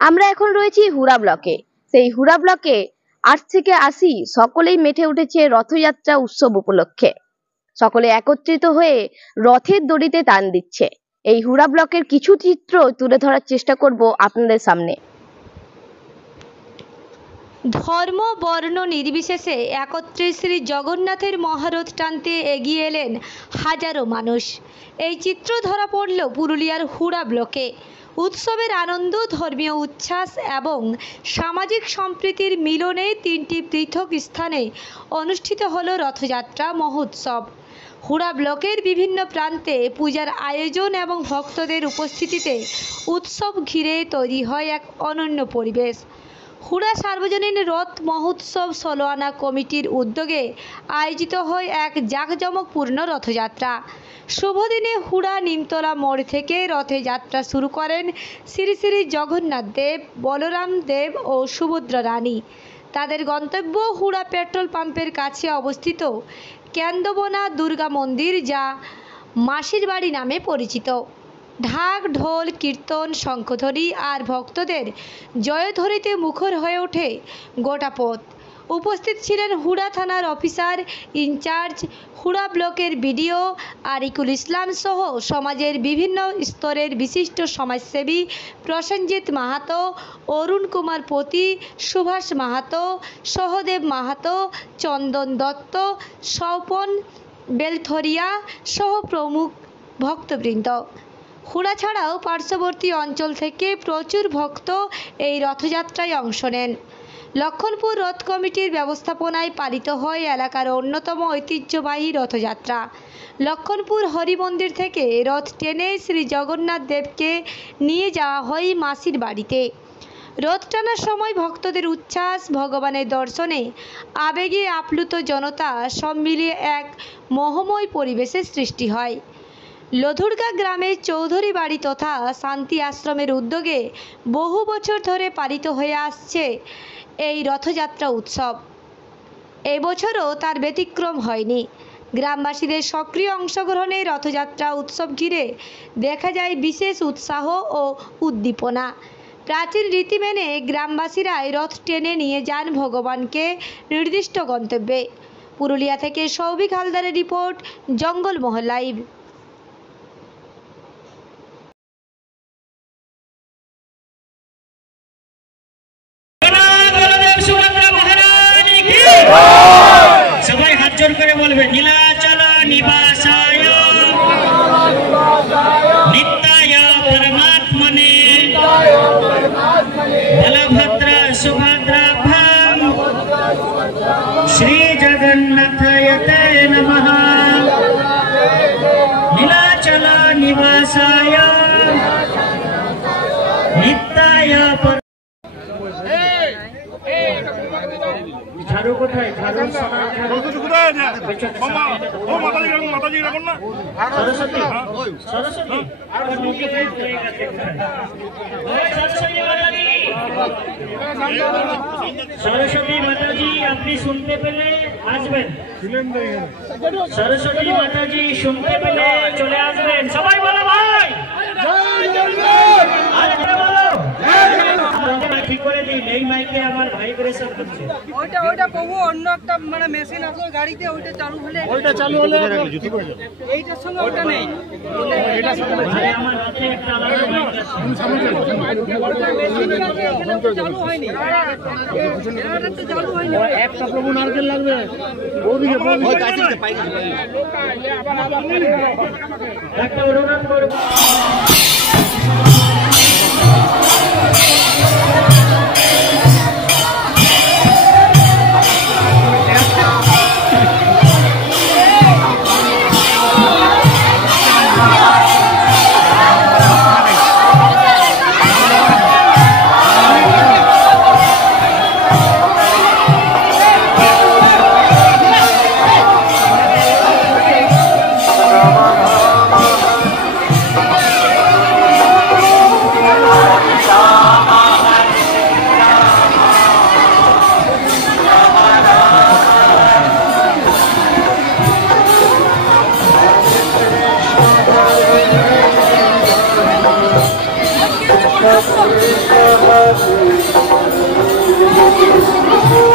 আমরা এখন রয়েছি হুড়া ব্লকে। সেই হুড়া ব্লকে 8 থেকে 80 সকলেই মেতে উঠেছে রথযাত্রা উৎসব উপলক্ষে। সকলে একত্রিত হয়ে রথের দড়িতে টান দিচ্ছে। এই হুড়া ব্লকের কিছু চিত্র তুলে ধরার চেষ্টা করব আপনাদের সামনে। ধর্ম বর্ণ নির্বিশেষে একত্রে শ্রী জগন্নাথের মহারথ টানতে এগিয়ে এলেন হাজারো মানুষ। এই চিত্র ধরা পড়ল পুরুলিয়ার হুড়া ব্লকে। উৎসবের আনন্দ, ধর্মীয় উচ্ছ্বাস এবং সামাজিক সম্প্রীতির মিলনে 3টি পৃথক স্থানে অনুষ্ঠিত হল রথযাত্রা মহোৎসব। হুড়া ব্লকের বিভিন্ন প্রান্তে পূজার আয়োজন এবং ভক্তদের উপস্থিতিতে উৎসব ঘিরে তৈরি হয় এক অনন্য পরিবেশ। হুড়া সার্বজনীন রথ মহোৎসব 16 আনা কমিটির উদ্যোগে আয়োজিত হয় এক জাঁকজমকপূর্ণ রথযাত্রা। শুভদিনে হুড়া নিমতলা মোড় থেকে রথে যাত্রা শুরু করেন শ্রী শ্রী জগন্নাথ দেব, বলরাম দেব ও সুভদ্রা রানী। তাদের গন্তব্য হুড়া পেট্রোল পাম্পের কাছে অবস্থিত কেন্দ্রবনা দুর্গা মন্দির, যা মাসির বাড়ি নামে পরিচিত। ঢাক, ঢোল, কীর্তন, শঙ্খধ্বনি আর ভক্তদের জয়ধ্বনিতে মুখর হয়ে ওঠে গোটা পথ। উপস্থিত ছিলেন হুড়া থানার অফিসার ইনচার্জ, হুড়া ব্লকের বিডিও আরিকুল ইসলাম সহ সমাজের বিভিন্ন স্তরের বিশিষ্ট সমাজসেবী প্রসেনজিৎ মাহাতো, অরুণ কুমার পতি, সুভাষ মাহাতো, সহদেব মাহাতো, চন্দন দত্ত, স্বপন বেলথরিয়া সহ প্রমুখ ভক্তবৃন্দ। হুড়া ছাড়াও পার্শ্ববর্তী অঞ্চল থেকে প্রচুর ভক্ত এই রথযাত্রায় অংশ নেন। লক্ষণপুর রথ কমিটির ব্যবস্থাপনায় পালিত হয় এলাকার অন্যতম ঐতিহ্যবাহী রথযাত্রা। লক্ষণপুর হরি মন্দির থেকে রথ টেনে শ্রী জগন্নাথ দেবকে নিয়ে যাওয়া হয় মাসির বাড়িতে। রথ টানার সময় ভক্তদের উচ্ছ্বাস, ভগবানের দর্শনে আবেগে আপ্লুত জনতা সব মিলিয়ে এক মোহময় পরিবেশের সৃষ্টি হয়। লধুরগা গ্রামের চৌধুরী বাড়ি তথা শান্তি আশ্রমের উদ্যোগে বহু বছর ধরে পালিত হয়ে আসছে এই রথযাত্রা উৎসব। এবছরও তার ব্যতিক্রম হয়নি। গ্রামবাসীদের সক্রিয় অংশগ্রহণে রথযাত্রা উৎসব ঘিরে দেখা যায় বিশেষ উৎসাহ ও উদ্দীপনা। প্রাচীন রীতি মেনে গ্রামবাসীরাই রথ টেনে নিয়ে যান ভগবানকে নির্দিষ্ট গন্তব্যে। পুরুলিয়া থেকে সৌভিক হালদারের রিপোর্ট, জঙ্গলমহল লাইভ। সবাই হাত জোর করে বলবে নীলাচল নিবাসায় নিত্যায় পরমাত্মনে বলভদ্র সুভদ্রাভ্যাম শ্রী জগন্নাথায় তে নমঃ। নীলাচল নিবাসায় নিত্যায় ঝাড়ু কোথায়? ঝাড়ু কোথায়? সরস্বতী সরস্বতী সরস্বতী মাতাজি, আপনি শুনতে পেলে আসবেন। সরস্বতী মাতাজি শুনতে পেলে চলে আসবেন। সবাই বলো ভাই ঠিক করে দিন। এই মাইকে আমার ভাইব্রেশন হচ্ছে। ওইটা প্রভু অন্য একটা মানে মেশিন আছে গাড়িতে, ওইটা চালু হলে এইটার সঙ্গে ওটা নেই। ভাই আমার হাতে একটা আলাদা মাইক আছে। চালু হয়নি, চালু হয়নি। একটা প্রভু নারকেল লাগবে। একটা অনুরোধ করব। Thank you.